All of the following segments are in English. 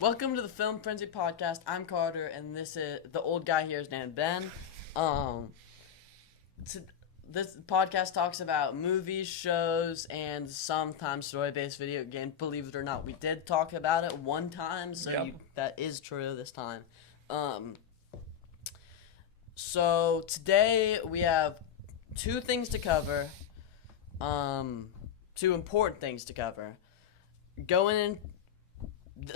Welcome to the Film Frenzy Podcast. I'm Carter, and this is the old guy here is named Ben. Um, this podcast talks about movies, shows, and sometimes story-based video games. Believe it or not, we did talk about it one time, so Yep. that is true this time. Um, so today we have two things to cover. Two important things to cover. Going in.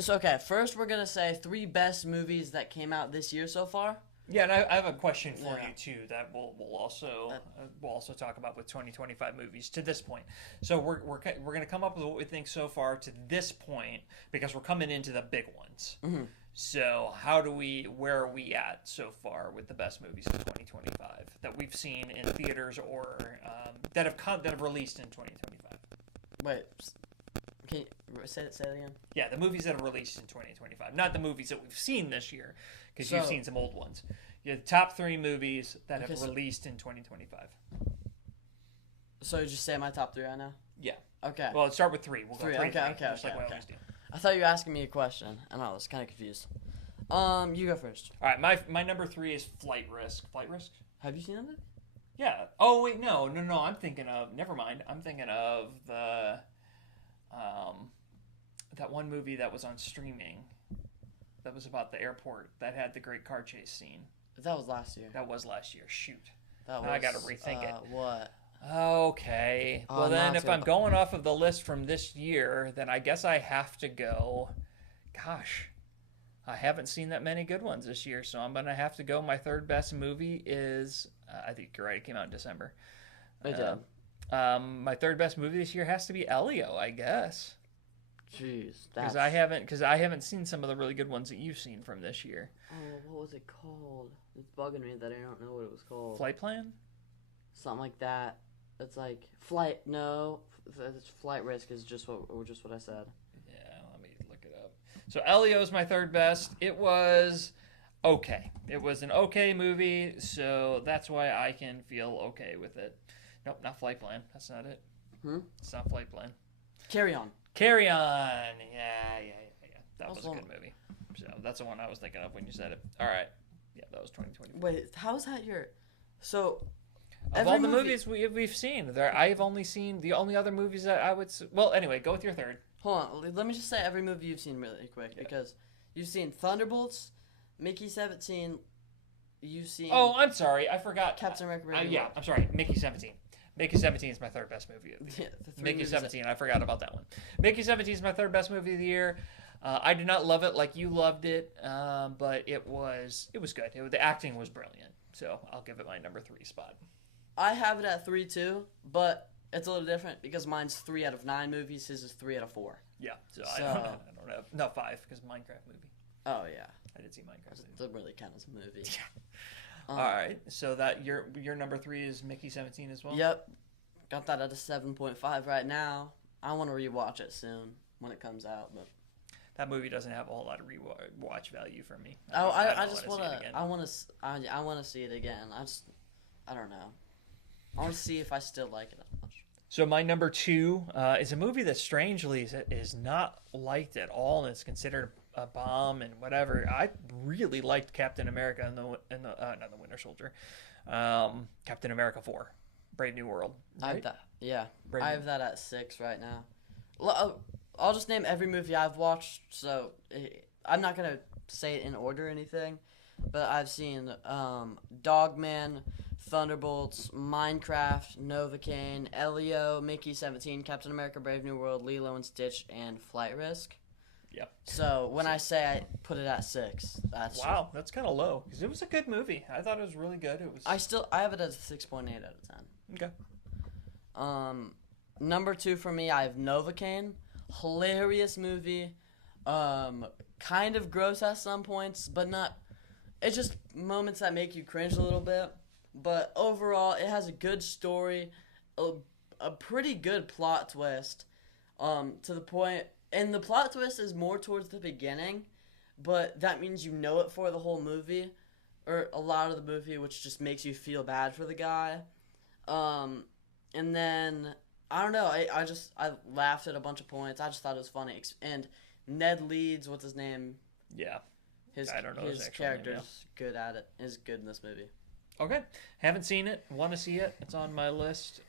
So, okay, first we're gonna say three best movies that came out this year so far. Yeah, and I have a question for Yeah. you too that we'll also talk about with 2025 movies to this point. So we're going to come up with what we think so far to this point because we're coming into the big ones. Mm-hmm. So where are we at so far with the best movies of 2025 that we've seen in theaters or that have released in 2025? Wait, can you say it again? Yeah, the movies that have released in 2025, not the movies that we've seen this year, because you've So- seen some old ones. Yeah, the top three movies that Okay, have so- released in 2025. So just say my top three right now. Yeah. Okay. Well, let's start with three. We'll go Three, three, okay, three, okay, just like okay, we okay. always do. I thought you were asking me a question, and I was kind of confused. You go first. All right, my number three is Flight Risk. Flight Risk? Have you seen that movie? Yeah. Oh wait, no. I'm thinking of. Never mind. I'm thinking of the, that one movie that was on streaming. That was about the airport that had the great car chase scene. That was last year. That was last year. Shoot. That Now I gotta rethink it. What? Okay. Oh, Well, then not if to- I'm going off of the list from this year, then I guess I have to go. Gosh, I haven't seen that many good ones this year, so I'm going to have to go. My third best movie is, I think you're right, it came out in December. It did. My third best movie this year has to be Elio, I guess. Jeez, Because that's. I haven't seen some of the really good ones that you've seen from this year. Oh, what was it called? It's bugging me that I don't know what it was called. Flight Plan? Something like that. It's like flight. No, flight risk is just what I said. Yeah, let me look it up. So Elio is my third best. It was okay. It was an okay movie, so that's why I can feel okay with it. Nope, not Flight Plan. That's not it. It's not Flight Plan. Carry on. Carry On. Yeah. That was a Also- good movie. So that's the one I was thinking of when you said it. All right. Yeah, that was 2020. Wait, how's that your? So. Of every all the movie- movies we've seen, I've only seen the only other movies that I would. Well, anyway, go with your third. Hold on, let me just say every movie you've seen really quick because you've seen Thunderbolts, Mickey 17, you've seen. Oh, I'm sorry, I forgot. Captain America: Brave New Yeah, World. I'm sorry. Mickey 17. Mickey 17 is my third best movie of the year. Yeah, the three Mickey movies that- 17. I forgot about that one. Mickey 17 is my third best movie of the year. I did not love it like you loved it, but it was good. The acting was brilliant, so I'll give it my number 3 spot. I have it at 3 too, but it's a little different because mine's 3 out of 9 movies. His is 3 out of 4. Yeah, so So- I don't have no 5 because Minecraft movie. Oh yeah, I did see Minecraft. Movie. doesn't really count as a movie. All right, so that your number 3 is Mickey 17 as well. Yep, got that at a 7.5 right now. I want to rewatch it soon when it comes out, but That movie doesn't have a whole lot of rewatch value for me. I just wanna want see it to. again. I want to see it again. I don't know. I want to see if I still like it that much. So my number 2 is a movie that strangely is not liked at all, and it's considered a bomb and whatever. I really liked Captain America and not the Winter Soldier, Captain America 4, Brave New World. I have Right? that. Yeah, Brave I New- have that at 6 right now. I'll just name every movie I've watched. So I'm not gonna say it in order or anything, but I've seen Dogman, Thunderbolts, Minecraft, Novocaine, Elio, Mickey 17, Captain America: Brave New World, Lilo and Stitch, and Flight Risk. Yep. So when I say I put it at 6, that's Wow, that's kind of low because it was a good movie. I thought it was really good. It was I have it as a 6.8 out of 10. okay. Number 2 for me, I have Novocaine. Hilarious movie. Kind of gross at some points, but not. It's just moments that make you cringe a little bit. But overall, it has a good story, a pretty good plot twist. To the point, and the plot twist is more towards the beginning, but that means you know it for the whole movie, or a lot of the movie, which just makes you feel bad for the guy. And then I don't know. I laughed at a bunch of points. I just thought it was funny, and Ned Leeds, what's his name? Yeah. His I don't know his his actual name, character's good at it. Is good in this movie. Okay. Haven't seen it. Want to see it. It's on my list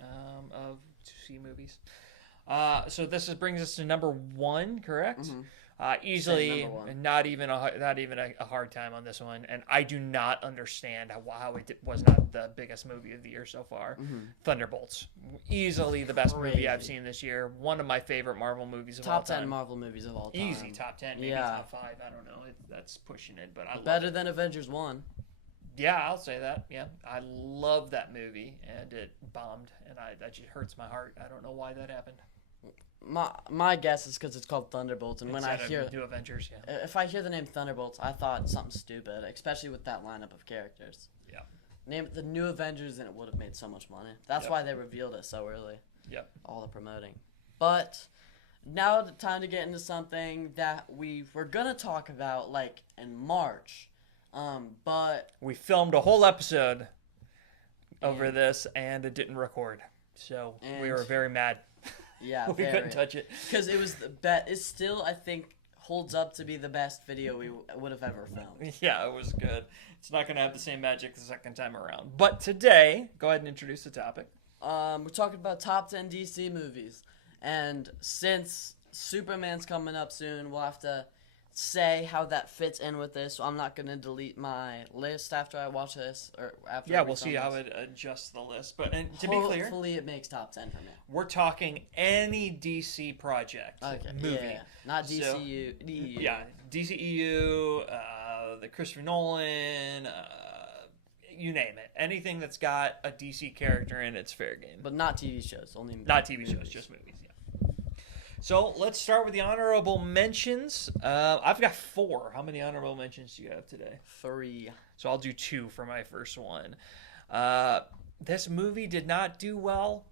of to see movies. So brings us to number 1, correct? Mhm. Easily, number 1. not even a hard time on this one, and I do not understand how was not the biggest movie of the year so far. Thunderbolts, easily the best movie I've Crazy. seen this year. One of my favorite Marvel movies of all Top 10 time. Marvel movies of all time. Easy top 10, maybe Yeah. top 5. I don't know. That's pushing it, but I love Better it. than Avengers 1. Yeah, I'll say that. Yeah, I love that movie, and it bombed, and that just hurts my heart. I don't know why that happened. My guess is because it's called Thunderbolts, and when I Instead of hear New Avengers, yeah. if I hear the name Thunderbolts, I thought something stupid, especially with that lineup of characters. Yeah. Name it the New Avengers, and it would have made so much money. That's Yep. why they revealed it so early. Yep. All the promoting. But now the time to get into something that we were gonna talk about like in March, but We filmed a whole episode over And- this, and it didn't record. So we And- were very mad. yeah, We couldn't touch it. because it was the bet. It still I think holds up to be the best video we would have ever filmed. Yeah, it was good. It's not going to have the same magic the second time around. But today, go ahead and introduce the topic. We're talking about top 10 DC movies, and since Superman's coming up soon, we'll have to say how that fits in with this. So I'm not gonna delete my list after I watch this, or after. Yeah, we we'll see film how this. it adjusts the list. But and to be clear, Hopefully it makes top 10 for me. we're talking any DC project Okay, movie. yeah, not So- DCU. DEU. Yeah, DCEU, the Christopher Nolan, you name it. Anything that's got a DC character in it's fair game. but not TV shows. Only Not TV shows, movies. just movies. Yeah. So let's start with the honorable mentions. I've got 4. How many honorable mentions do you have today? 3. So I'll do 2 for my first one. This movie did not do well,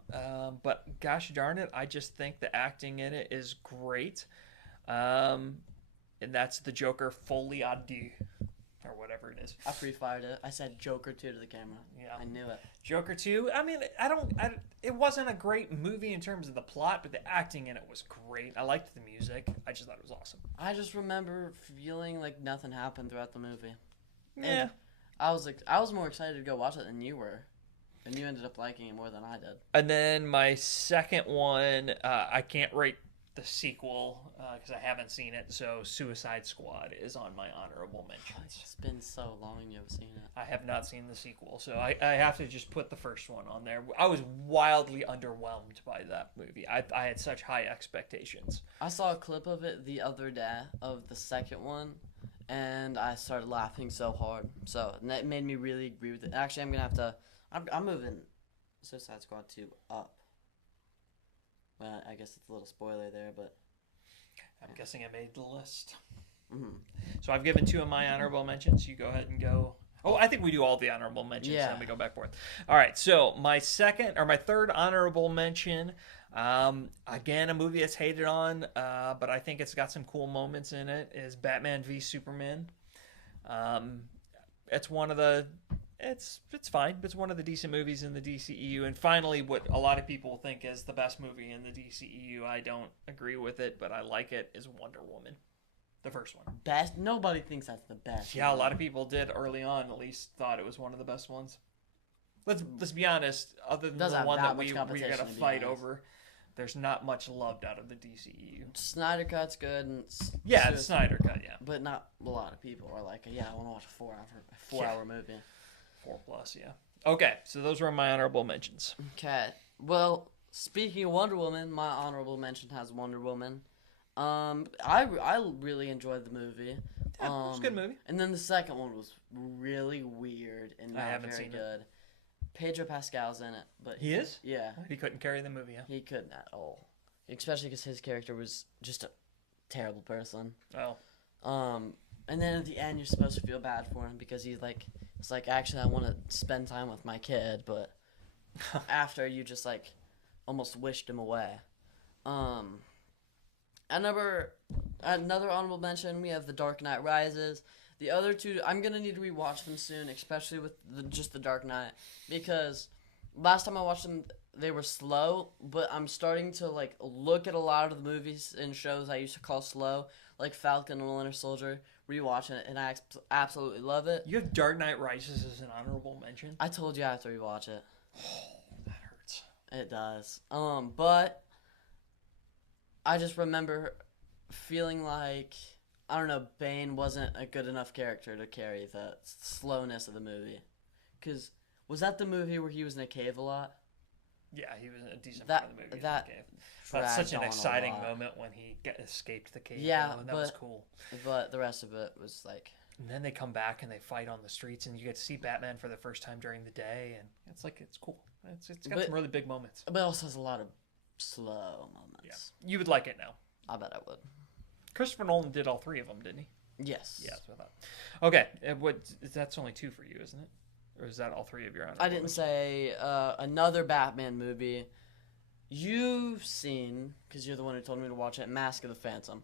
but gosh darn it, I just think the acting in it is great. And that's the Joker Folie à Deux, or whatever it is. I free-fired it. I said Joker 2 to the camera. Yeah. I knew it. Joker 2, I mean, it wasn't a great movie in terms of the plot, but the acting in it was great. I liked the music. I just thought it was awesome. I just remember feeling like nothing happened throughout the movie. Yeah. I was more excited to go watch it than you were, and you ended up liking it more than I did. And then my second one, I can't rate the sequel because I haven't seen it, so Suicide Squad is on my honorable mentions. It's been so long you haven't seen it. I have not seen the sequel, so I have to just put the first one on there. I was wildly underwhelmed by that movie. I had such high expectations. I saw a clip of it the other day of the second one, and I started laughing so hard. So and that made me really agree with it. Actually, I'm gonna have to. I'm moving Suicide Squad 2 up. Well, I guess it's a little spoiler there, but I'm guessing I made the list. mhm. So I've given 2 of my honorable mentions. You go ahead and go. Oh, I think we do all the honorable mentions, Yeah. and we go back and forth. All right, so my third honorable mention, again, a movie that's hated on, but I think it's got some cool moments in it, is Batman v Superman. It's one of the, it's fine, but it's one of the decent movies in the DCEU. And finally, what a lot of people think is the best movie in the DCEU, I don't agree with it, but I like it, is Wonder Woman. The first one. Best. Nobody thinks that's the best. Yeah, a lot of people did early on. At least thought it was one of the best ones. Let's be honest. Other than Doesn't the have one that that much we competition, got to to be fight honest. over, there's not much loved out of the DCEU. Snyder Cut's good, and Yeah, the Snyder Cut. Yeah, but not a lot of people are like, yeah, I want to watch a 4 Yeah. hour movie. 4+. Yeah. Okay, so those were my honorable mentions. Okay. Well, speaking of Wonder Woman, my honorable mention has Wonder Woman. I really enjoyed the movie. Yeah, it was a good movie. And then the second one was really weird and I not haven't very seen it. good. Pedro Pascal's in it, but He is? Yeah, He couldn't carry the movie. Yeah. he couldn't at all. Especially because his character was just a terrible person. Oh. And then at the end, you're supposed to feel bad for him because he's like, it's like, actually, I want to spend time with my kid, but after you just like almost wished him away. Another honorable mention, we have The Dark Knight Rises. The other two, I'm gonna need to rewatch them soon, especially with just The Dark Knight, because last time I watched them, they were slow. But I'm starting to like look at a lot of the movies and shows I used to call slow, like Falcon and the Winter Soldier, rewatching it, and I absolutely love it. You have Dark Knight Rises as an honorable mention. I told you I have to rewatch it. That hurts. It does. But I just remember feeling like, I don't know, Bane wasn't a good enough character to carry the slowness of the movie. Because was that the movie where he was in a cave a lot? Yeah, he was in a decent That- part of the movie. that That's such an dragged on a exciting lot. moment when he escaped the cave. Yeah, though, and that was but- cool. But the rest of it was like, And then they come back and they fight on the streets, and you get to see Batman for the first time during the day, and it's cool. It's got But- some really big moments. but it also has a lot of slow moments. You would like it now. I bet I would. Christopher Nolan did all 3 of them, didn't he? Yes. Yeah, that's what I thought. Okay, that's only 2 for you, isn't it? Or is that all 3 of your own? I didn't say another Batman movie you've seen, because you're the one who told me to watch it, Mask of the Phantom.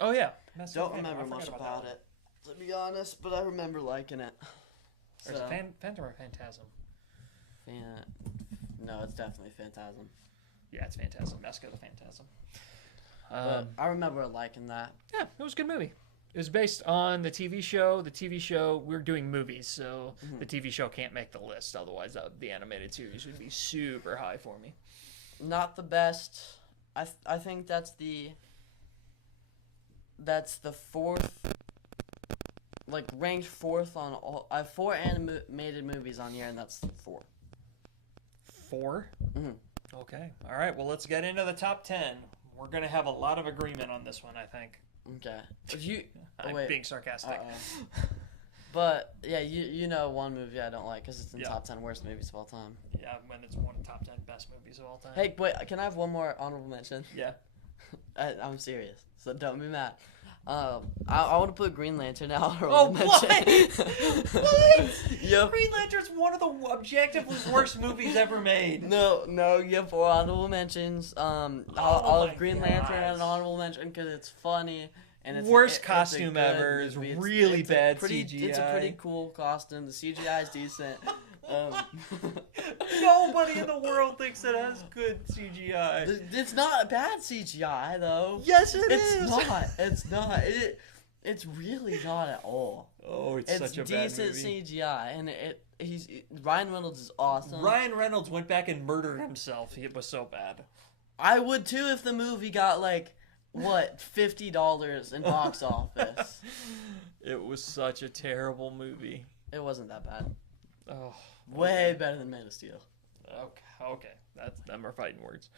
Oh yeah. Don't remember much about it, to be honest, but I remember liking it. Or is it Phantom or Phantasm? No, it's definitely Phantasm. Yeah, it's Phantasm. Mask of the Phantasm. But I remember liking that. Yeah, it was a good movie. It was based on the TV show. The TV show, we're doing movies, so the TV show can't make the list. Otherwise, the animated series would be super high for me. Not the best. I think that's the fourth, like ranked fourth on all. I have 4 animated movies on here, and that's 4. 4? Mhm. Okay. All right. Well, let's get into the top 10. We're gonna have a lot of agreement on this one, I think. Okay. You. I'm wait. being sarcastic. But yeah, you know one movie I don't like because it's in Yeah. top 10 worst movies of all time. Yeah, when it's one of the top 10 best movies of all time. Hey, wait, can I have one more honorable mention? Yeah. I'm serious, so don't be mad. I want to put Green Lantern out. Oh, what? What? Yep. Green Lantern's one of the objectively worst movies ever made. No, you have 4 honorable mentions. I'll my have Green Lantern gosh. as an honorable mention because it's funny and it's Worst it's a costume good ever. It's movie. really it's a bad pretty, CGI. It's a pretty cool costume. The CGI is decent. Nobody in the world thinks it has good CGI. It's not bad CGI though. Yes, It's not. It's not. It's really not at all. Oh, it's such a bad decent movie. CGI, and Ryan Reynolds is awesome. Ryan Reynolds went back and murdered himself. It was so bad. I would too if the movie got like what $50 in box office. It was such a terrible movie. It wasn't that bad. Oh, Way better than Man of Steel. okay. Them are fighting words.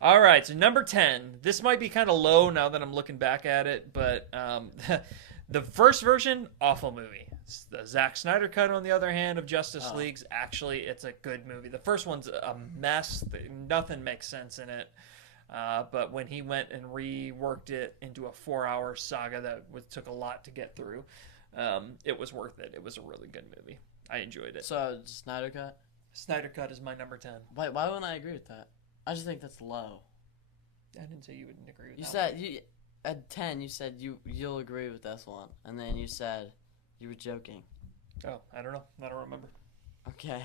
All right, so number 10. This might be kind of low now that I'm looking back at it, but the first version, awful movie. The Zack Snyder cut, on the other hand, of Justice League's actually, it's a good movie. The first one's a mess. Nothing makes sense in it. But when he went and reworked it into a 4-hour saga that took a lot to get through, it was worth it. It was a really good movie. I enjoyed it. So Snyder Cut. Snyder Cut is my number 10. Why wouldn't I agree with that? I just think that's low. I didn't say you wouldn't agree with You that said one. at 10. You said you'll agree with this one, and then you said you were joking. Oh, I don't know. I don't remember. Okay,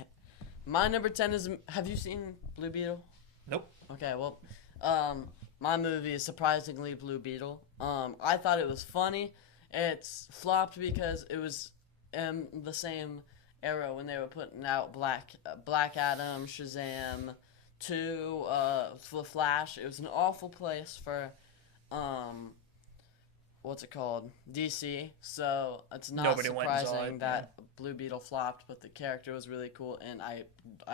my number 10 is. Have you seen Blue Beetle? Nope. Okay, well, my movie is surprisingly Blue Beetle. I thought it was funny. It's flopped because it was in the same era when they were putting out Black Adam, Shazam, 2, The Flash. It was an awful place for, what's it called? DC. So it's not Nobody went and saw surprising it, that Blue Beetle flopped, but the character was really cool, and I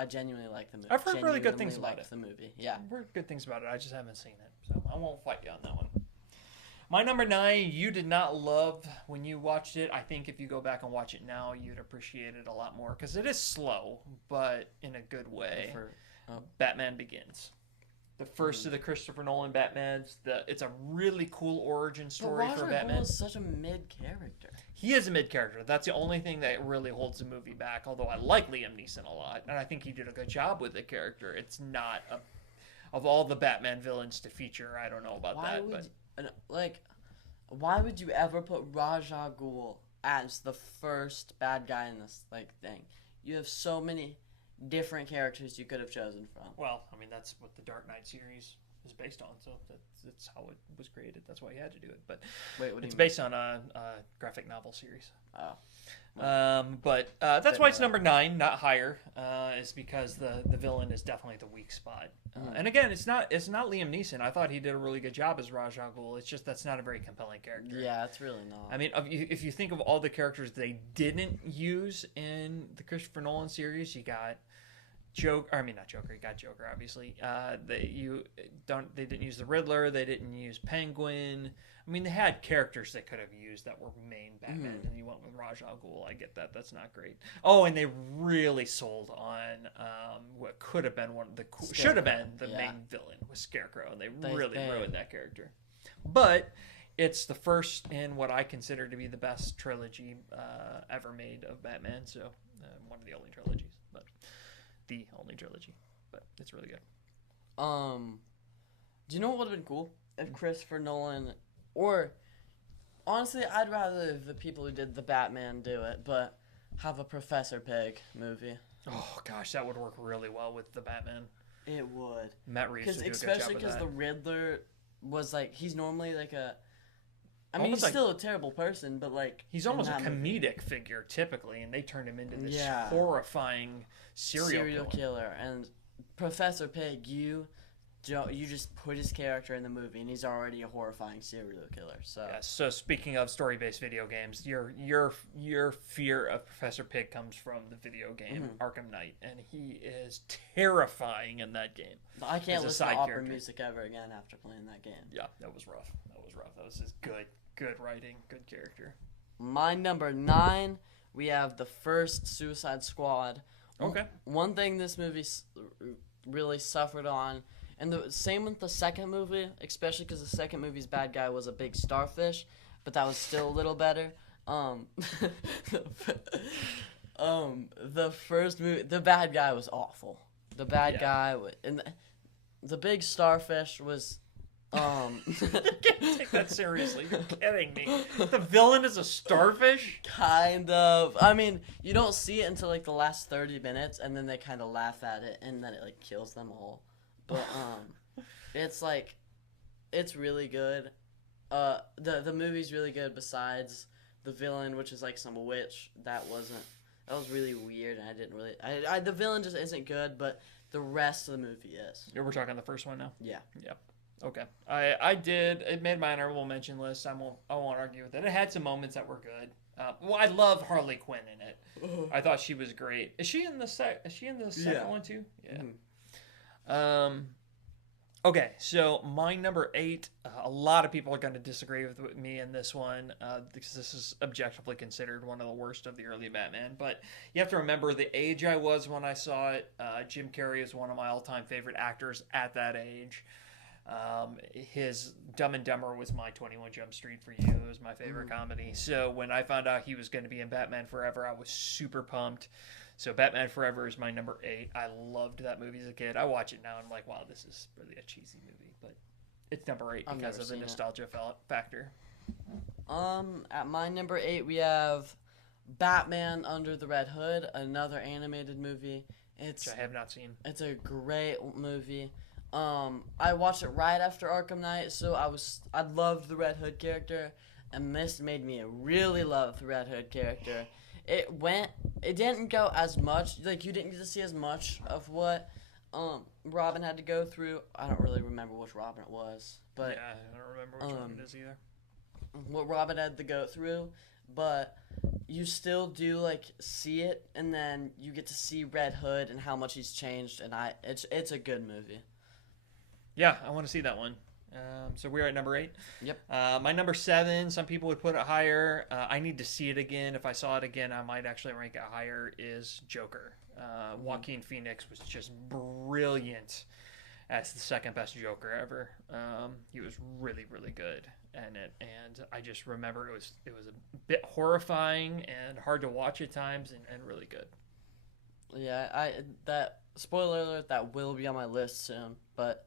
genuinely liked the movie. I've heard really good things about Liked it. the movie. Yeah. I've heard good things about it. I just haven't seen it, so I won't fight you on that one. My number 9, you did not love when you watched it. I think if you go back and watch it now, you'd appreciate it a lot more because it is slow, but in a good way. Batman Begins. The first of the Christopher Nolan Batmans. It's a really cool origin story for Batman. Is such a mid character. He is a mid character. That's the only thing that really holds the movie back. Although I like Liam Neeson a lot, and I think he did a good job with the character. It's not of all the Batman villains to feature. I don't know about why would you ever put Ra's al Ghul as the first bad guy in this thing? You have so many different characters you could have chosen from. Well, I mean, that's what the Dark Knight series is based on. So that's how it was created. That's why he had to do it. But Wait, what do it's you mean? based on a graphic novel series. Oh. But that's why it's number 9, not higher. Is because the villain is definitely the weak spot. And again, it's not Liam Neeson. I thought he did a really good job as Ra's al Ghul. It's just that's not a very compelling character. Yeah, it's really not. I mean, if you think of all the characters they didn't use in the Christopher Nolan series, you got Joker. I mean, not Joker. You got Joker, obviously. They didn't use the Riddler. They didn't use Penguin. I mean, they had characters they could have used that were main Batman, and you went with Ra's al Ghul. I get that. That's not great. Oh, and they really sold on what could have been should have been the main villain was Scarecrow, and they really ruined that character. But it's the first in what I consider to be the best trilogy ever made of Batman. So one of the only trilogies, but the only trilogy. But it's really good. Do you know what would have been cool if Christopher Nolan, or honestly, I'd rather the people who did the Batman do it, but have a Professor Pig movie. Oh gosh, that would work really well with the Batman. It would. Matt Reeves would do a good job especially with because that. the Riddler was like, he's normally like a. I mean, Almost he's like- still a terrible person, but like He's almost a in that movie- comedic figure typically, and they turned him into this Yeah. horrifying serial killer. And Professor Pig, you just put his character in the movie, and he's already a horrifying serial killer. So Yeah, so speaking of story-based video games, your fear of Professor Pig comes from the video game Arkham Knight, and he is terrifying in that game. I can't as a listen to side opera character. music ever again after playing that game. Yeah, that was rough. That was just good writing, good character. My number 9, we have the first Suicide Squad. Okay. One thing this movie really suffered on, and the same with the second movie, especially because the second movie's bad guy was a big starfish, but that was still a little better. The first movie, the bad guy was awful. The bad guy, and the big starfish was. I can't take that seriously. You're kidding me. The villain is a starfish? Kind of. I mean, you don't see it until like the last 30 minutes, and then they kind of laugh at it, and then it like kills them all. But it's like, it's really good. The movie's really good. Besides the villain, which is like some witch, that was really weird, and I didn't really. The villain just isn't good, but the rest of the movie is. We're talking the first one now. Yeah. Yep. Okay. It made my honorable mention list. I won't argue with it. It had some moments that were good. I love Harley Quinn in it. I thought she was great. Is she in the second one too? Yeah. Mm-hmm. Okay, so my number 8. A lot of people are going to disagree with me in this one because this is objectively considered one of the worst of the early Batman. But you have to remember the age I was when I saw it. Jim Carrey is one of my all-time favorite actors at that age. His Dumb and Dumber was my 21 Jump Street for You. It was my favorite comedy. So when I found out he was going to be in Batman Forever, I was super pumped. So Batman Forever is my number 8. I loved that movie as a kid. I watch it now and I'm like, wow, this is really a cheesy movie. But it's number 8 I've because never of the seen it. nostalgia factor. At my number 8, we have Batman Under the Red Hood, another animated movie. Which I have not seen. It's a great movie. I watched it right after Arkham Knight, so I loved the Red Hood character, and this made me really love the Red Hood character. It didn't go as much, like you didn't get to see as much of what Robin had to go through. I don't really remember which Robin it was, but Yeah, I don't remember which one it is either. what Robin had to go through, but you still do like see it, and then you get to see Red Hood and how much he's changed, and it's a good movie. Yeah, I want to see that one. So we're at number 8. Yep. My number 7, some people would put it higher. I need to see it again. If I saw it again, I might actually rank it higher, is Joker. Joaquin Phoenix was just brilliant as the second best Joker ever. He was really, really good in it. And I just remember it was a bit horrifying and hard to watch at times and really good. Yeah, that spoiler alert, that will be on my list soon. But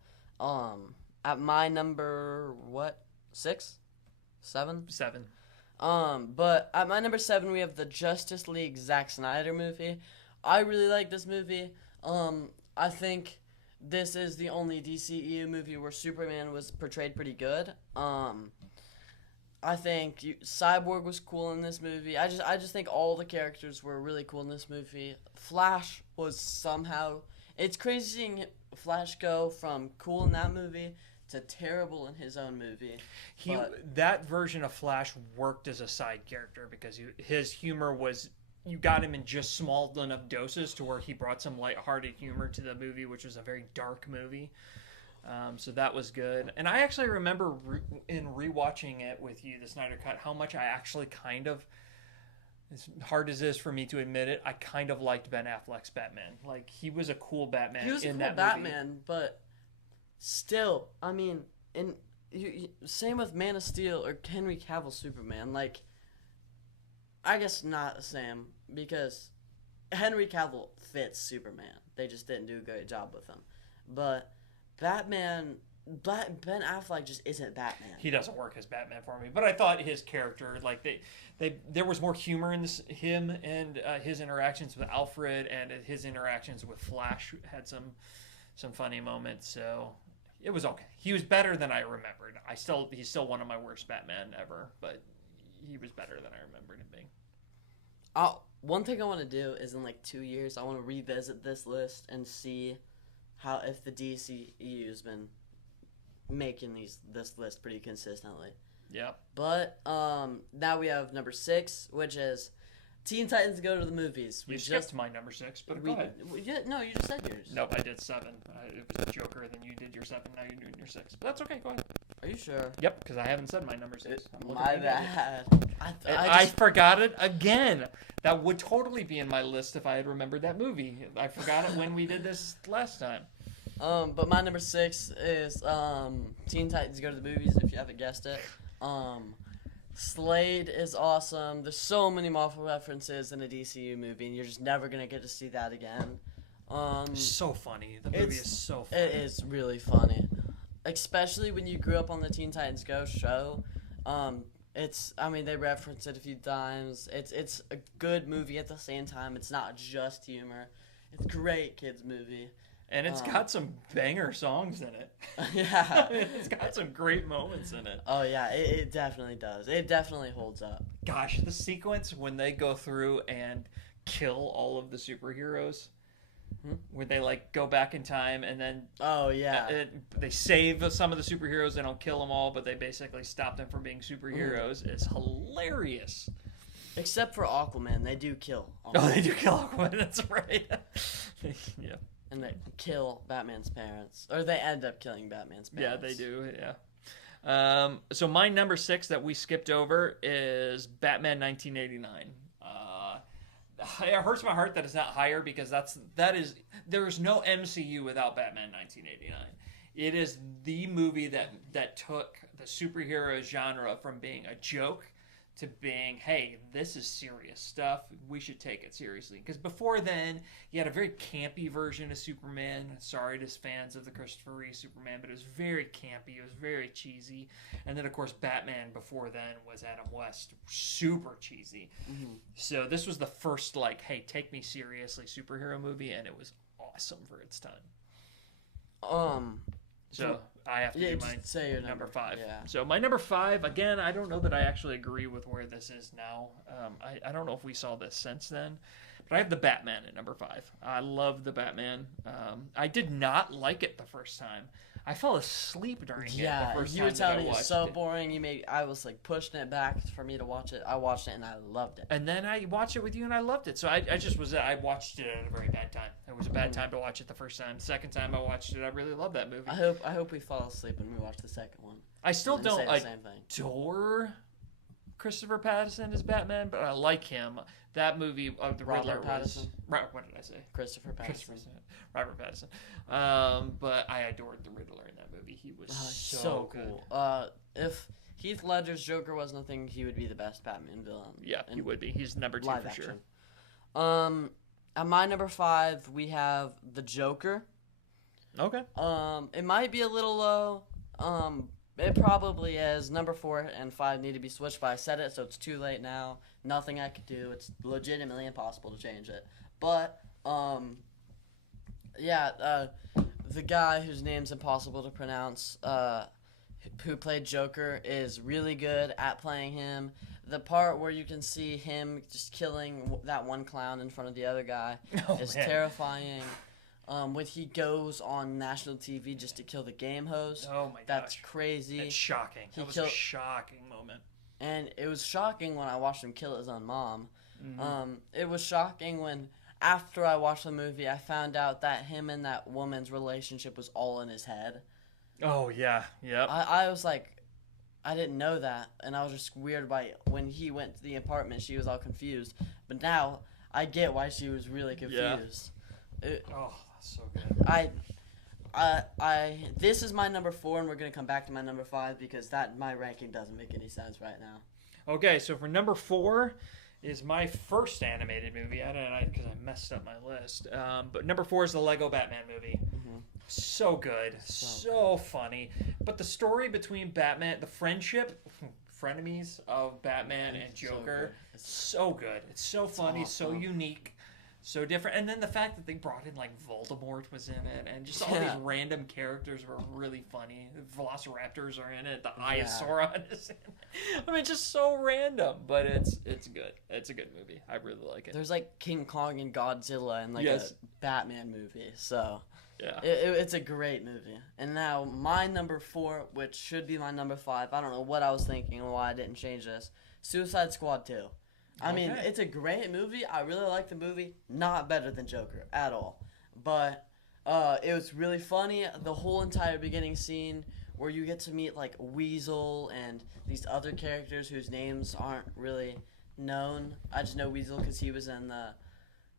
at my number 6? 7? 7. But at my number 7 we have the Justice League Zack Snyder movie. I really like this movie. I think this is the only DCEU movie where Superman was portrayed pretty good. I think Cyborg was cool in this movie. I just think all the characters were really cool in this movie. Flash was somehow, it's crazy seeing Flash go from cool in that movie to terrible in his own movie. That version of Flash worked as a side character because his humor was, you got him in just small enough doses to where he brought some lighthearted humor to the movie, which was a very dark movie. So that was good. And I actually remember in rewatching it with you, the Snyder Cut, how much I actually kind of, as hard as it is for me to admit it, I kind of liked Ben Affleck's Batman. Like, he was a cool Batman. He was a cool that Batman, movie. but still, I mean, same with Man of Steel or Henry Cavill Superman. Like, I guess not the same because Henry Cavill fits Superman. They just didn't do a great job with him. But Ben Affleck just isn't Batman. He doesn't work as Batman for me, but I thought his character, like there was more humor in him and his interactions with Alfred and his interactions with Flash had some funny moments. So it was okay. He was better than I remembered. He's still one of my worst Batman ever, but he was better than I remembered him being. One thing I want to do is in like 2 years, I want to revisit this list and see how if the DCEU has been making this list pretty consistently. Yeah. But now we have number 6, which is Teen Titans Go to the Movies. You skipped my number 6, but go ahead. No, you just said yours. Nope, I did 7. It was Joker, then you did your 7, now you're doing your 6. But that's okay, go ahead. Are you sure? Yep, because I haven't said my number 6. My bad. I forgot it again. That would totally be in my list if I had remembered that movie. I forgot it when we did this last time. But my number 6 is Teen Titans Go to the Movies, if you haven't guessed it. Slade is awesome. There's so many Marvel references in a DCU movie, and you're just never going to get to see that again. So funny. The movie is so funny. It is really funny. Especially when you grew up on the Teen Titans Go show. They reference it a few times. It's a good movie at the same time. It's not just humor. It's a great kids movie. And it's got some banger songs in it. Yeah. It's got some great moments in it. Oh, yeah, it definitely does. It definitely holds up. Gosh, the sequence when they go through and kill all of the superheroes, where they, like, go back in time and then... Oh, yeah. They save some of the superheroes. They don't kill them all, but they basically stop them from being superheroes. It's hilarious. Except for Aquaman. They do kill Aquaman. Oh, they do kill Aquaman. That's right. Yeah. And they kill Batman's parents. Or they end up killing Batman's parents. Yeah, they do, yeah. So my number 6 that we skipped over is Batman 1989. It hurts my heart that it's not higher because there is no MCU without Batman 1989. It is the movie that took the superhero genre from being a joke to being, hey, this is serious stuff. We should take it seriously. Because before then, you had a very campy version of Superman. Sorry to fans of the Christopher Reeve Superman, but it was very campy. It was very cheesy. And then, of course, Batman before then was Adam West. Super cheesy. Mm-hmm. So this was the first, like, hey, take me seriously superhero movie, and it was awesome for its time. So I have to do my number 5. Yeah. So my number 5, again, I don't know that I actually agree with where this is now. I don't know if we saw this since then. But I have the Batman at number 5. I love the Batman. I did not like it the first time. I fell asleep during it the first time. Yeah, you were telling me it's so boring. I was like pushing it back for me to watch it. I watched it and I loved it. And then I watched it with you and I loved it. So I watched it at a very bad time. It was a bad time to watch it the first time. The second time I watched it, I really loved that movie. I hope we fall asleep when we watch the second one. I still don't adore Christopher Pattinson as Batman, but I like him. That movie, the Riddler was... What did I say? Christopher Pattinson. Robert Pattinson. But I adored the Riddler in that movie. He was so cool. If Heath Ledger's Joker was nothing, he would be the best Batman villain. Yeah, he would be. He's number 2 live for action. sure. At my number 5, we have the Joker. Okay. It might be a little low. It probably is. Number 4 and 5 need to be switched, but I said it, so it's too late now. Nothing I could do. It's legitimately impossible to change it. But, the guy whose name's impossible to pronounce, who played Joker, is really good at playing him. The part where you can see him just killing that one clown in front of the other guy is terrifying. When he goes on national TV just to kill the game host, that's crazy. It's shocking. That was a shocking moment. And it was shocking when I watched him kill his own mom. It was shocking when, after I watched the movie, I found out that him and that woman's relationship was all in his head. Oh, yeah. Yep. I was like, I didn't know that. And I was just weird by when he went to the apartment, she was all confused. But now I get why she was really confused. Yeah. That's so good. This is my number 4, and we're going to come back to my number 5 because my ranking doesn't make any sense right now. Okay, so for number 4 is my first animated movie. I don't know because I messed up my list. But number 4 is the Lego Batman movie. So good, so funny. But the story between Batman, the frenemies of Batman and Joker, so good. It's so funny, so unique, so different. And then the fact that they brought in like Voldemort was in it, and just all these random characters were really funny. The Velociraptors are in it. The Eye of Sauron is in it. I mean, just so random, but it's good. It's a good movie. I really like it. There's like King Kong and Godzilla and like a Batman movie, so. Yeah. It's a great movie. And now my number 4, which should be my number 5. I don't know what I was thinking and why I didn't change this. Suicide Squad 2. I mean, it's a great movie. I really like the movie. Not better than Joker at all. But it was really funny. The whole entire beginning scene where you get to meet like Weasel and these other characters whose names aren't really known. I just know Weasel because he was in the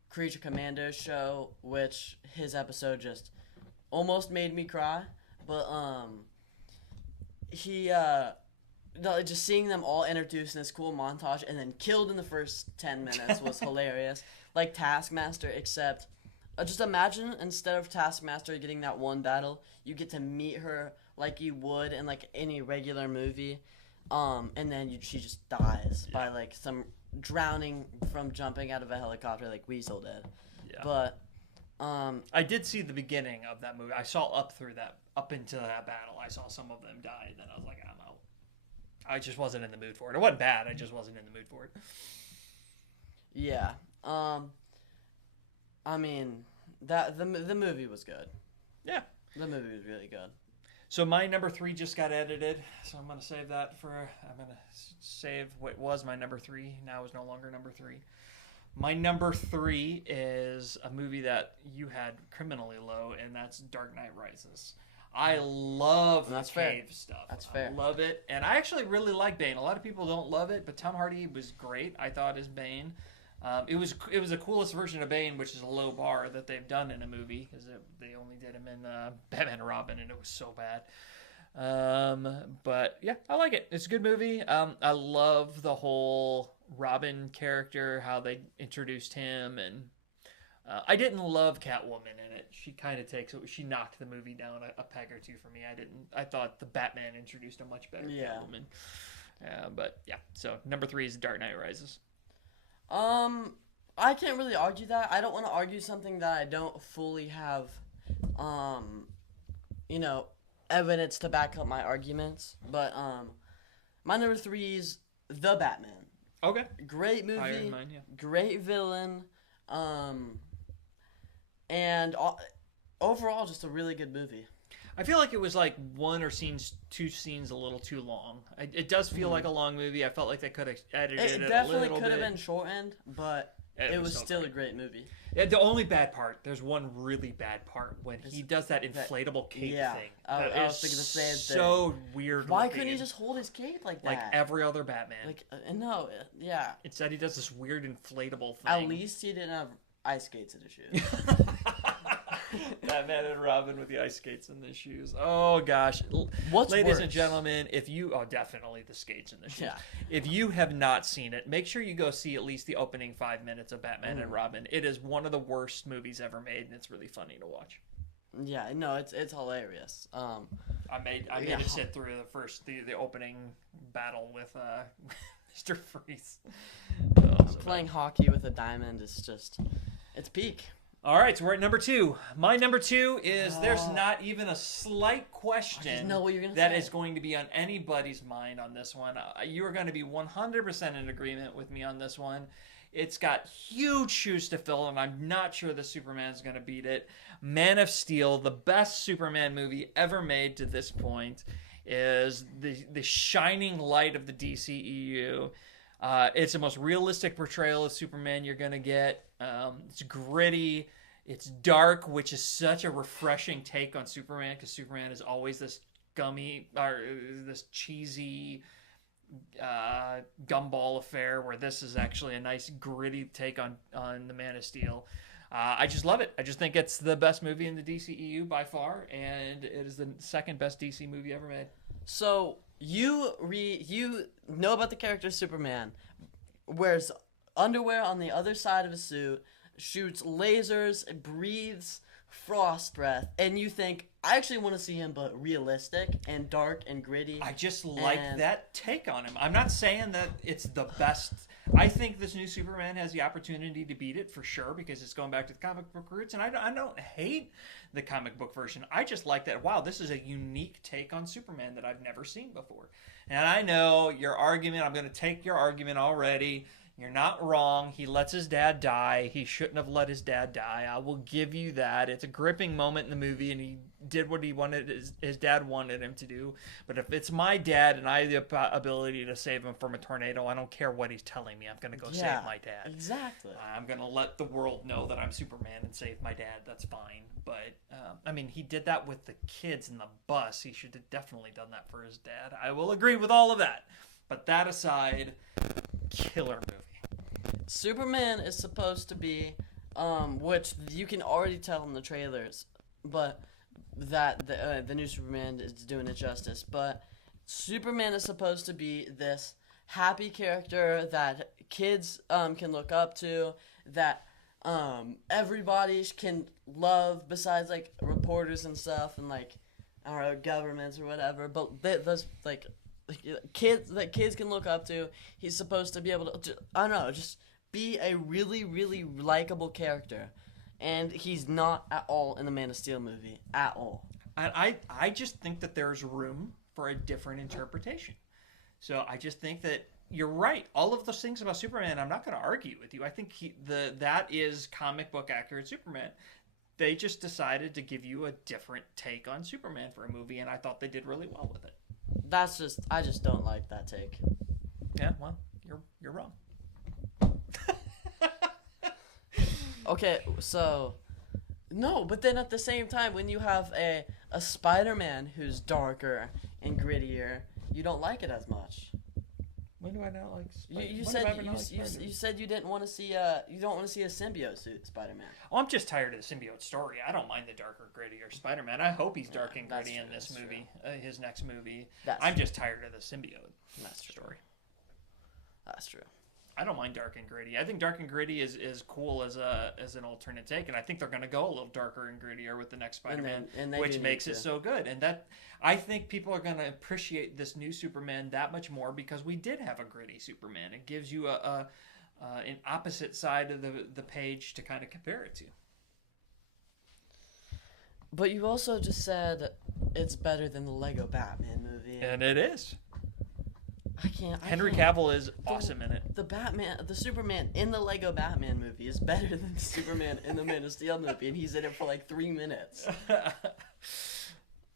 Creature Commandos show, which his episode just almost made me cry. But just seeing them all introduced in this cool montage and then killed in the first 10 minutes was hilarious. Like Taskmaster, except just imagine instead of Taskmaster getting that one battle, you get to meet her like you would in like any regular movie, and then she just dies by like some drowning from jumping out of a helicopter like Weasel did. Yeah. But I did see the beginning of that movie. I saw up into that battle. I saw some of them die, and then I was like, I'm out. I just wasn't in the mood for it. It wasn't bad. I just wasn't in the mood for it. Yeah. I mean, the movie was good. Yeah. The movie was really good. So my number 3 just got edited, so I'm going to save that I'm going to save what was my number 3, now is no longer number 3. My number 3 is a movie that you had criminally low, and that's Dark Knight Rises. I love the cave stuff. That's fair. I love it, and I actually really like Bane. A lot of people don't love it, but Tom Hardy was great, I thought, as Bane. It was the coolest version of Bane, which is a low bar that they've done in a movie, because they only did him in Batman and Robin, and it was so bad. But yeah, I like it. It's a good movie. I love the whole Robin character, how they introduced him, and I didn't love Catwoman in it. She knocked the movie down a peg or two for me. I thought the Batman introduced a much better Catwoman. But yeah, so number 3 is Dark Knight Rises. I can't really argue that. I don't want to argue something that I don't fully have, evidence to back up my arguments. But, my number 3 is The Batman. Okay. Great movie. Iron Man, yeah. Great villain. And overall, just a really good movie. I feel like it was like two scenes a little too long. It does feel like a long movie. I felt like they could have edited it a little bit. It definitely could have been shortened, but it was still a great movie. Yeah, the only bad part, there's one really bad part when he does that inflatable cape thing. I was thinking the same thing. So weird. Why couldn't he just hold his cape like that? Like every other Batman. Instead he does this weird inflatable thing. At least he didn't have ice skates in his shoes. Batman and Robin with the ice skates in the shoes. Oh gosh. Ladies and gentlemen, definitely the skates in the shoes. Yeah. If you have not seen it, make sure you go see at least the opening 5 minutes of Batman and Robin. It is one of the worst movies ever made, and it's really funny to watch. Yeah, no, it's hilarious. I made it sit through the opening battle with Mr. Freeze. Playing hockey with a diamond is just, it's peak. All right, so we're at number 2. My number 2 is there's not even a slight question know what you're gonna that say. is going to be on anybody's mind on this one. You are going to be 100% in agreement with me on this one. It's got huge shoes to fill, and I'm not sure the Superman is going to beat it. Man of Steel, the best Superman movie ever made to this point, is the shining light of the DCEU. It's the most realistic portrayal of Superman you're going to get. It's gritty. It's dark, which is such a refreshing take on Superman, because Superman is always this gummy, or this cheesy gumball affair, where this is actually a nice gritty take on the Man of Steel. I just love it. I just think it's the best movie in the DCEU by far, and it is the second best DC movie ever made. So you know about the character Superman, wears underwear on the other side of his suit, shoots lasers, breathes frost breath, and you think, I actually want to see him, but realistic and dark and gritty. I just like that take on him. I'm not saying that it's the best. I think this new Superman has the opportunity to beat it for sure, because it's going back to the comic book roots, and I don't hate the comic book version. I just like that, wow, this is a unique take on Superman that I've never seen before. And I know your argument, I'm going to take your argument already. You're not wrong. He lets his dad die. He shouldn't have let his dad die. I will give you that. It's a gripping moment in the movie, and he did what he wanted, his dad wanted him to do. But if it's my dad and I have the ability to save him from a tornado, I don't care what he's telling me. I'm going to go save my dad. Exactly. I'm going to let the world know that I'm Superman and save my dad. That's fine. But, I mean, he did that with the kids in the bus. He should have definitely done that for his dad. I will agree with all of that. But that aside, killer movie. Superman is supposed to be, which you can already tell in the trailers, but that the new Superman is doing it justice. But Superman is supposed to be this happy character that kids can look up to, that everybody can love besides like reporters and stuff, and like our governments or whatever. But those like kids that kids can look up to. He's supposed to be able to, I don't know, just be a really, really likable character. And he's not at all in the Man of Steel movie. At all. And I just think that there's room for a different interpretation. So I just think that you're right. All of those things about Superman, I'm not going to argue with you. I think that is comic book accurate Superman. They just decided to give you a different take on Superman for a movie, and I thought they did really well with it. I just don't like that take. Yeah, well, you're wrong. Okay, so no, but then at the same time, when you have a Spider-Man who's darker and grittier, you don't like it as much. When do I not like Spider-Man? You said you didn't want to see you don't want to see a symbiote suit Spider-Man. Oh, I'm just tired of the symbiote story. I don't mind the darker, grittier Spider-Man. I hope he's dark and gritty in this movie, his next movie. I'm just tired of the symbiote story. That's true. I don't mind dark and gritty. I think dark and gritty is cool as an alternate take, and I think they're going to go a little darker and grittier with the next Spider-Man, which makes it so good. And that I think people are going to appreciate this new Superman that much more, because we did have a gritty Superman. It gives you an opposite side of the page to kind of compare it to. But you also just said it's better than the Lego Batman movie. And it is. Henry can't. Cavill is awesome in it. The Superman in the Lego Batman movie is better than the Superman in the Man of Steel movie, and he's in it for like 3 minutes.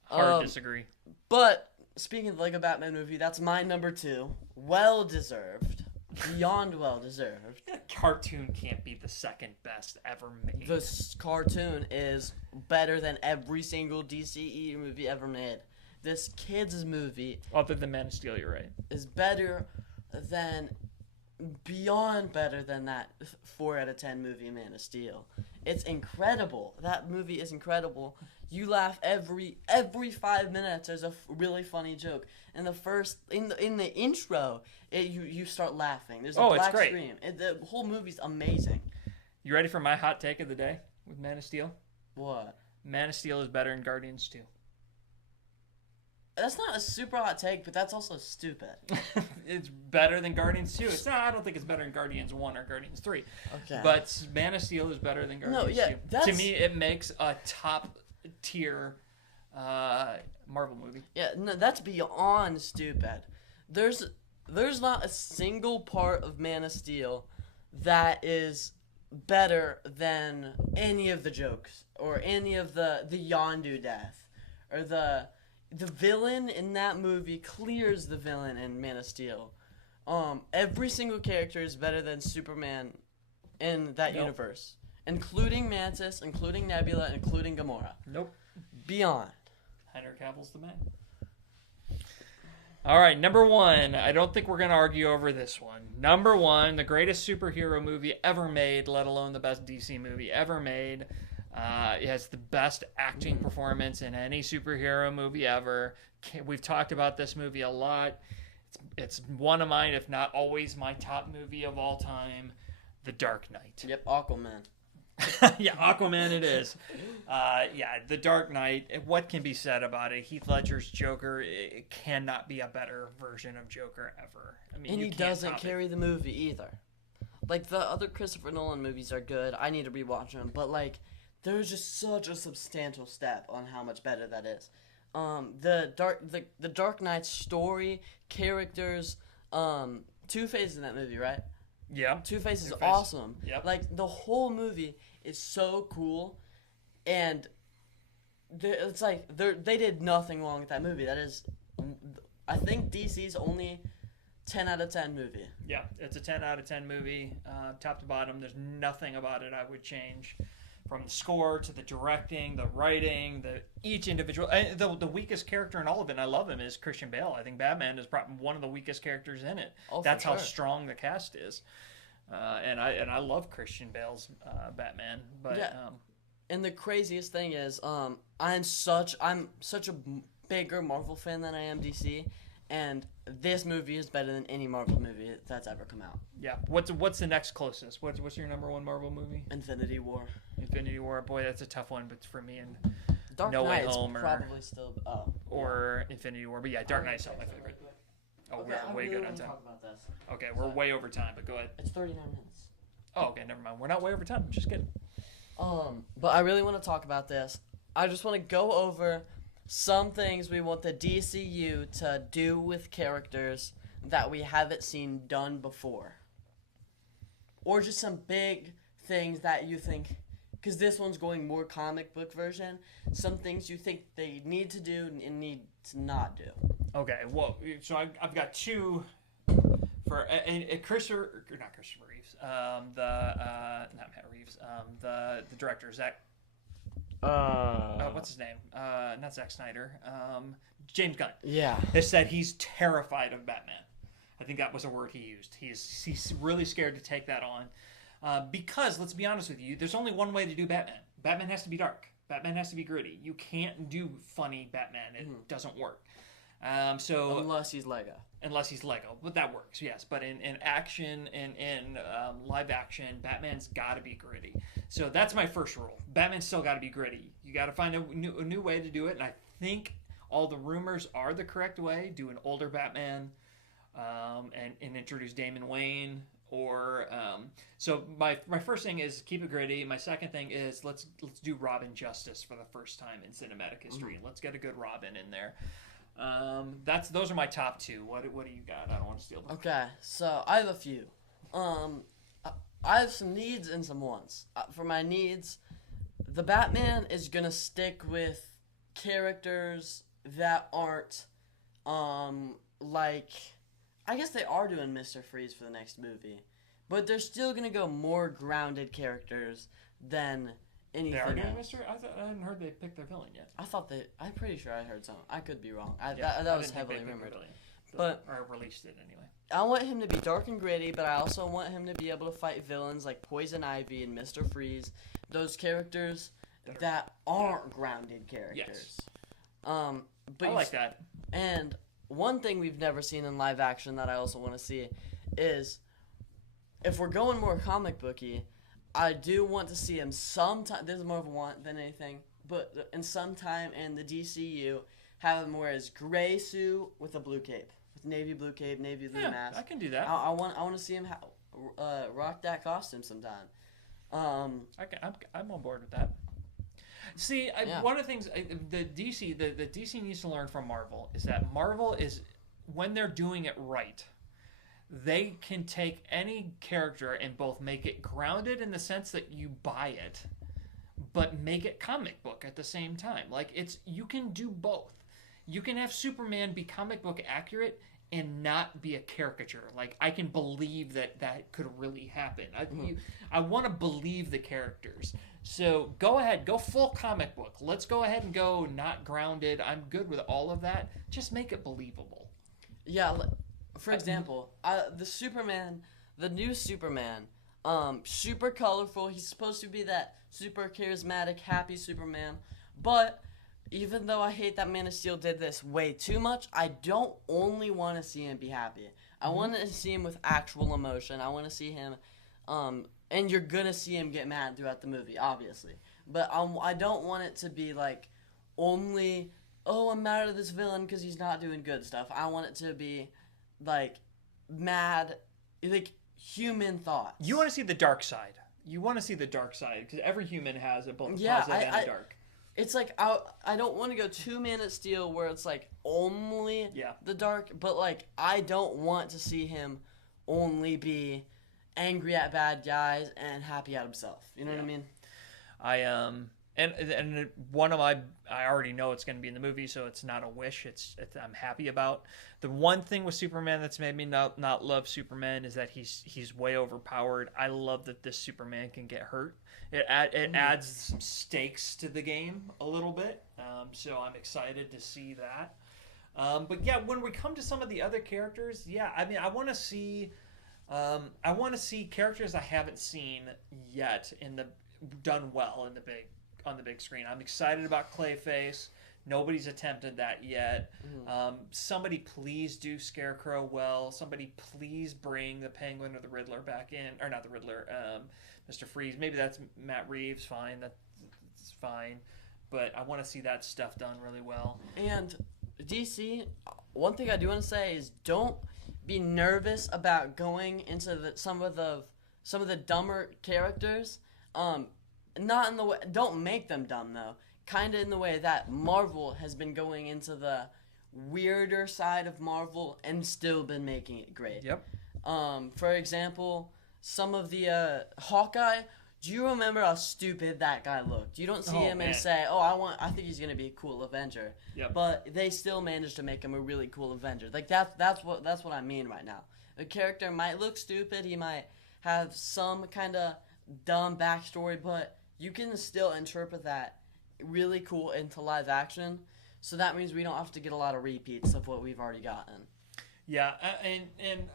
Hard disagree. But speaking of the Lego Batman movie, that's my number 2. Well deserved. Beyond well deserved. That cartoon can't be the second best ever made. This cartoon is better than every single DCE movie ever made. This kids movie, other than Man of Steel, you're right, is better than, beyond better than that 4 out of 10 movie Man of Steel. It's incredible. That movie is incredible. You laugh every 5 minutes. There's a really funny joke. And in the intro, you start laughing. There's a black scream. The whole movie's amazing. You ready for my hot take of the day with Man of Steel? What? Man of Steel is better than Guardians 2. That's not a super hot take, but that's also stupid. It's better than Guardians 2. It's not. I don't think it's better than Guardians 1 or Guardians 3. Okay. But Man of Steel is better than Guardians 2. that's... To me, it makes a top tier Marvel movie. Yeah, no, that's beyond stupid. There's not a single part of Man of Steel that is better than any of the jokes or any of the Yondu death or the villain in that movie clears the villain in Man of Steel. Every single character is better than Superman in that universe, including Mantis, including Nebula, including Gamora. Nope. Beyond. Henry Cavill's the man. All right, number one. I don't think we're going to argue over this one. Number one, the greatest superhero movie ever made, let alone the best DC movie ever made. It has the best acting performance in any superhero movie ever. We've talked about this movie a lot. It's one of mine, if not always my top movie of all time, The Dark Knight. Yep, Aquaman. Yeah, Aquaman it is. Yeah, The Dark Knight. What can be said about it? Heath Ledger's Joker, it cannot be a better version of Joker ever. I mean, And you he can't doesn't top carry the movie either. Like, the other Christopher Nolan movies are good. I need to rewatch them. But, like, there's just such a substantial step on how much better that is. The Dark Knight's story, characters, Two-Face in that movie, right? Yeah. Two-Face is Two-Face. awesome. Yep. Like, the whole movie is so cool, and it's like they did nothing wrong with that movie. That is, I think DC's only 10 out of 10 movie. Yeah, it's a 10 out of 10 movie, top to bottom. There's nothing about it I would change. From the score to the directing, the writing, each individual. The weakest character in all of it, and I love him, is Christian Bale. I think Batman is probably one of the weakest characters in it. Oh, That's for how sure. strong the cast is. And I love Christian Bale's Batman. But Yeah. And the craziest thing is, I'm such a bigger Marvel fan than I am DC, and this movie is better than any Marvel movie that's ever come out. yeah, what's the next closest? What's your number one Marvel movie? Infinity War. Infinity War. Boy, that's a tough one, but for me and Dark No Way Knight's Home or- probably still. or Infinity War. But yeah, Dark Knight's not my favorite. Oh, Okay, I we're way really good on wanna time. talk about this. Okay, we're way over time, but go ahead. It's 39 minutes. Oh, okay, never mind. We're not way over time. Just kidding. But I really want to talk about this. I just want to go over some things we want the DCU to do with characters that we haven't seen done before. Or just some big things that you think, because this one's going more comic book version, some things you think they need to do and need to not do. Okay, well, so I've got two for Christopher, not Christopher Reeves, not Matt Reeves, the director Zach. What's his name? Not Zack Snyder. James Gunn. Yeah. Has said he's terrified of Batman. I think that was a word he used. He's really scared to take that on, because let's be honest with you, there's only one way to do Batman. Batman has to be dark. Batman has to be gritty. You can't do funny Batman. It doesn't work. So Unless he's Lego. unless he's Lego, but that works, yes. But in action and in live action, Batman's got to be gritty. So that's my first rule. Batman's still got to be gritty. You got to find a new way to do it, and I think all the rumors are the correct way. Do an older Batman, and introduce Damon Wayne. Or so my first thing is keep it gritty. My second thing is let's do Robin justice for the first time in cinematic history. Let's get a good Robin in there. Those are my top two. What do you got? I don't want to steal them. Okay, so I have a few. I have some needs and some wants. For my needs, the Batman is gonna stick with characters that aren't, like, I guess they are doing Mr. Freeze for the next movie, but they're still gonna go more grounded characters than anything They are doing else. Mr. I hadn't heard they picked their villain yet. I'm pretty sure I heard something. I could be wrong. Yeah, That I was didn't think heavily they picked rumored. their villain. But or released it anyway. I want him to be dark and gritty, but I also want him to be able to fight villains like Poison Ivy and Mr. Freeze. Those characters that aren't grounded characters. Yes. But I like that. And one thing we've never seen in live action that I also want to see is, if we're going more comic booky, I do want to see him sometime. This is more of a want than anything, but in some time in the DCU, have him wear his gray suit with a blue cape, with navy blue cape, navy blue Yeah, mask. I can do that. I want to see him rock that costume sometime. I'm on board with that. See, Yeah. one of the things the DC needs to learn from Marvel is that Marvel is, when they're doing it right, they can take any character and both make it grounded in the sense that you buy it, but make it comic book at the same time. Like, you can do both. You can have Superman be comic book accurate and not be a caricature. Like, I can believe that could really happen. I want to believe the characters. So go ahead, go full comic book. Let's go ahead and go not grounded. I'm good with all of that. Just make it believable. Yeah, for example, the new Superman, super colorful. He's supposed to be that super charismatic, happy Superman. But even though I hate that Man of Steel did this way too much, I don't only want to see him be happy. I want to see him with actual emotion. I want to see him, and you're gonna see him get mad throughout the movie, obviously. But I don't want it to be like only, oh, I'm mad at this villain because he's not doing good stuff. I want it to be like mad, like human thoughts. You want to see the dark side. You want to see the dark side because every human has it, both positive and the dark. It's like I don't want to go too Man of Steel where it's like only the dark, but like I don't want to see him only be angry at bad guys and happy at himself. You know what I mean? And one of my, I already know it's going to be in the movie, so it's not a wish. It's I'm happy about. The one thing with Superman that's made me not love Superman is that he's way overpowered. I love that this Superman can get hurt. It adds some stakes to the game a little bit. So I'm excited to see that. But yeah, when we come to some of the other characters, I mean, I want to see characters I haven't seen yet done well on the big screen. I'm excited about Clayface. Nobody's attempted that yet. Somebody please do Scarecrow well. Somebody please bring the Penguin or the Riddler back in, or not the Riddler, Mr. Freeze. Maybe that's Matt Reeves. Fine, that's fine. But I want to see that stuff done really well. And DC, one thing I do want to say is don't be nervous about going into some of the dumber characters. Not in the way, don't make them dumb though. Kind of in the way that Marvel has been going into the weirder side of Marvel and still been making it great. Yep. For example, some of the Hawkeye. Do you remember how stupid that guy looked? You don't see him and say, "Oh, I think he's gonna be a cool Avenger." Yep. But they still managed to make him a really cool Avenger. Like that's what I mean right now. A character might look stupid. He might have some kind of dumb backstory, but you can still interpret that really cool into live action. So that means we don't have to get a lot of repeats of what we've already gotten. Yeah, and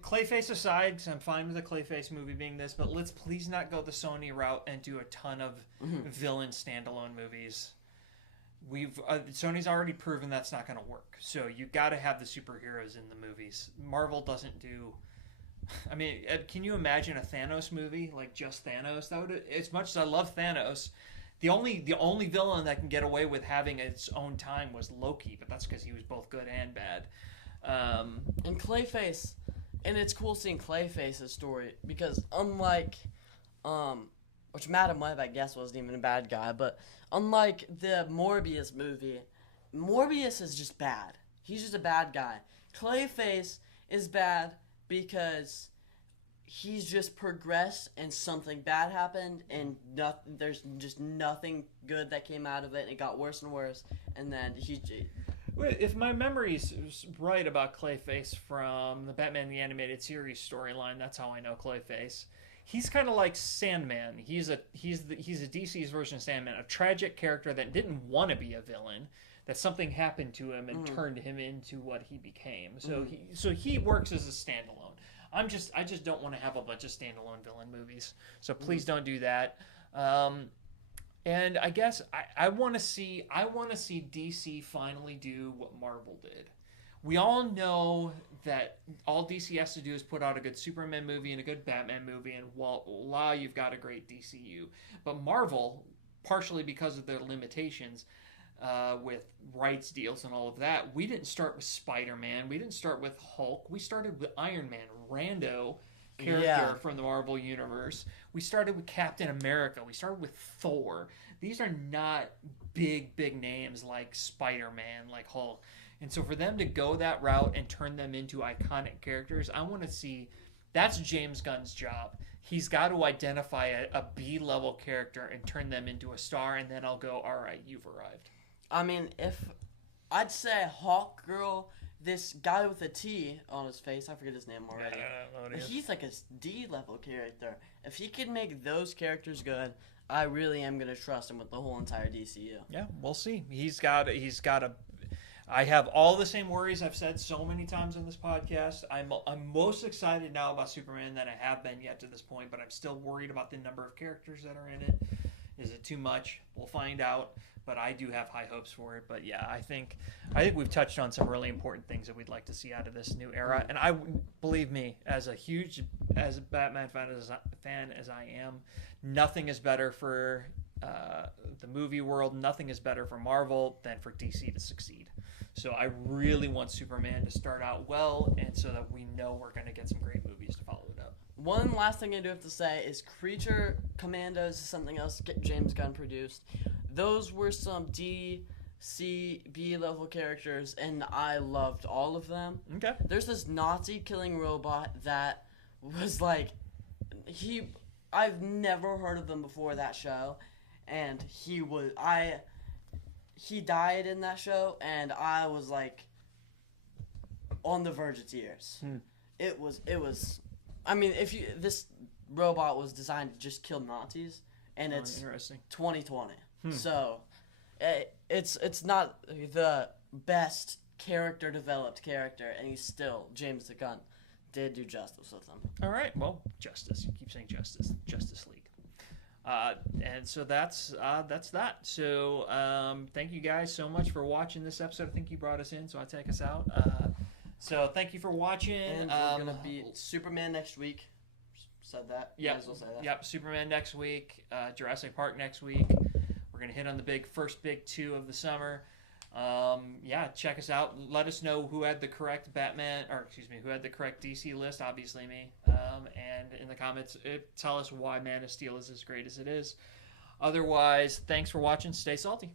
Clayface aside, because I'm fine with the Clayface movie being this, but let's please not go the Sony route and do a ton of villain standalone movies. Sony's already proven that's not going to work. So you got to have the superheroes in the movies. Marvel doesn't do. I mean, can you imagine a Thanos movie, like just Thanos? That would, as much as I love Thanos, the only villain that can get away with having its own time was Loki, but that's because he was both good and bad. And Clayface, and it's cool seeing Clayface's story because unlike, which Madam Web I guess wasn't even a bad guy, but unlike the Morbius movie, Morbius is just bad. He's just a bad guy. Clayface is bad because he's just progressed and something bad happened and there's just nothing good that came out of it. It got worse and worse, and then if my memory's right about Clayface from the Batman the Animated Series storyline, that's how I know Clayface. He's kind of like Sandman. He's a DC's version of Sandman, a tragic character that didn't want to be a villain. That something happened to him and turned him into what he became. So he works as a standalone. I just don't want to have a bunch of standalone villain movies. So please don't do that. And I guess I want to see DC finally do what Marvel did. We all know that all DC has to do is put out a good Superman movie and a good Batman movie, and voila, you've got a great DCU. But Marvel, partially because of their limitations, with rights deals and all of that. We didn't start with Spider-Man. We didn't start with Hulk. We started with Iron Man, rando character from the Marvel Universe. We started with Captain America. We started with Thor. These are not big names like Spider-Man, like Hulk. And so for them to go that route and turn them into iconic characters, I want to see. That's James Gunn's job. He's got to identify a B-level character and turn them into a star, and then I'll go, all right, you've arrived. I mean, if I'd say Hawk Girl, this guy with a T on his face, I forget his name already. He's like a D-level character. If he can make those characters good, I really am gonna trust him with the whole entire DCU. Yeah, we'll see. He's got a. I have all the same worries I've said so many times on this podcast. I'm most excited now about Superman than I have been yet to this point, but I'm still worried about the number of characters that are in it. Is it too much? We'll find out. But I do have high hopes for it. But yeah, I think we've touched on some really important things that we'd like to see out of this new era. And believe me, as a Batman fan as I am, nothing is better for the movie world. Nothing is better for Marvel than for DC to succeed. So I really want Superman to start out well, and so that we know we're going to get some great movies to follow it up. One last thing I do have to say is Creature Commandos is something else James Gunn produced. Those were some DC B-level characters, and I loved all of them. Okay. There's this Nazi killing robot that was like, I've never heard of him before that show, and he died in that show, and I was like on the verge of tears. It was. I mean, this robot was designed to just kill Nazis, and it's 2020. So, it's not the best developed character, and he's still, James Gunn did do justice with him. All right, well, justice. You keep saying justice. Justice League. And so that's that. So thank you guys so much for watching this episode. I think you brought us in, so I'll take us out. So thank you for watching. And we're going to be Superman next week. Said that? Yep. Might as well say that. Yep, Superman next week. Jurassic Park next week. We're going to hit on the first big two of the summer. Yeah, check us out. Let us know who had the correct who had the correct DC list, obviously me. And in the comments, tell us why Man of Steel is as great as it is. Otherwise, thanks for watching. Stay salty.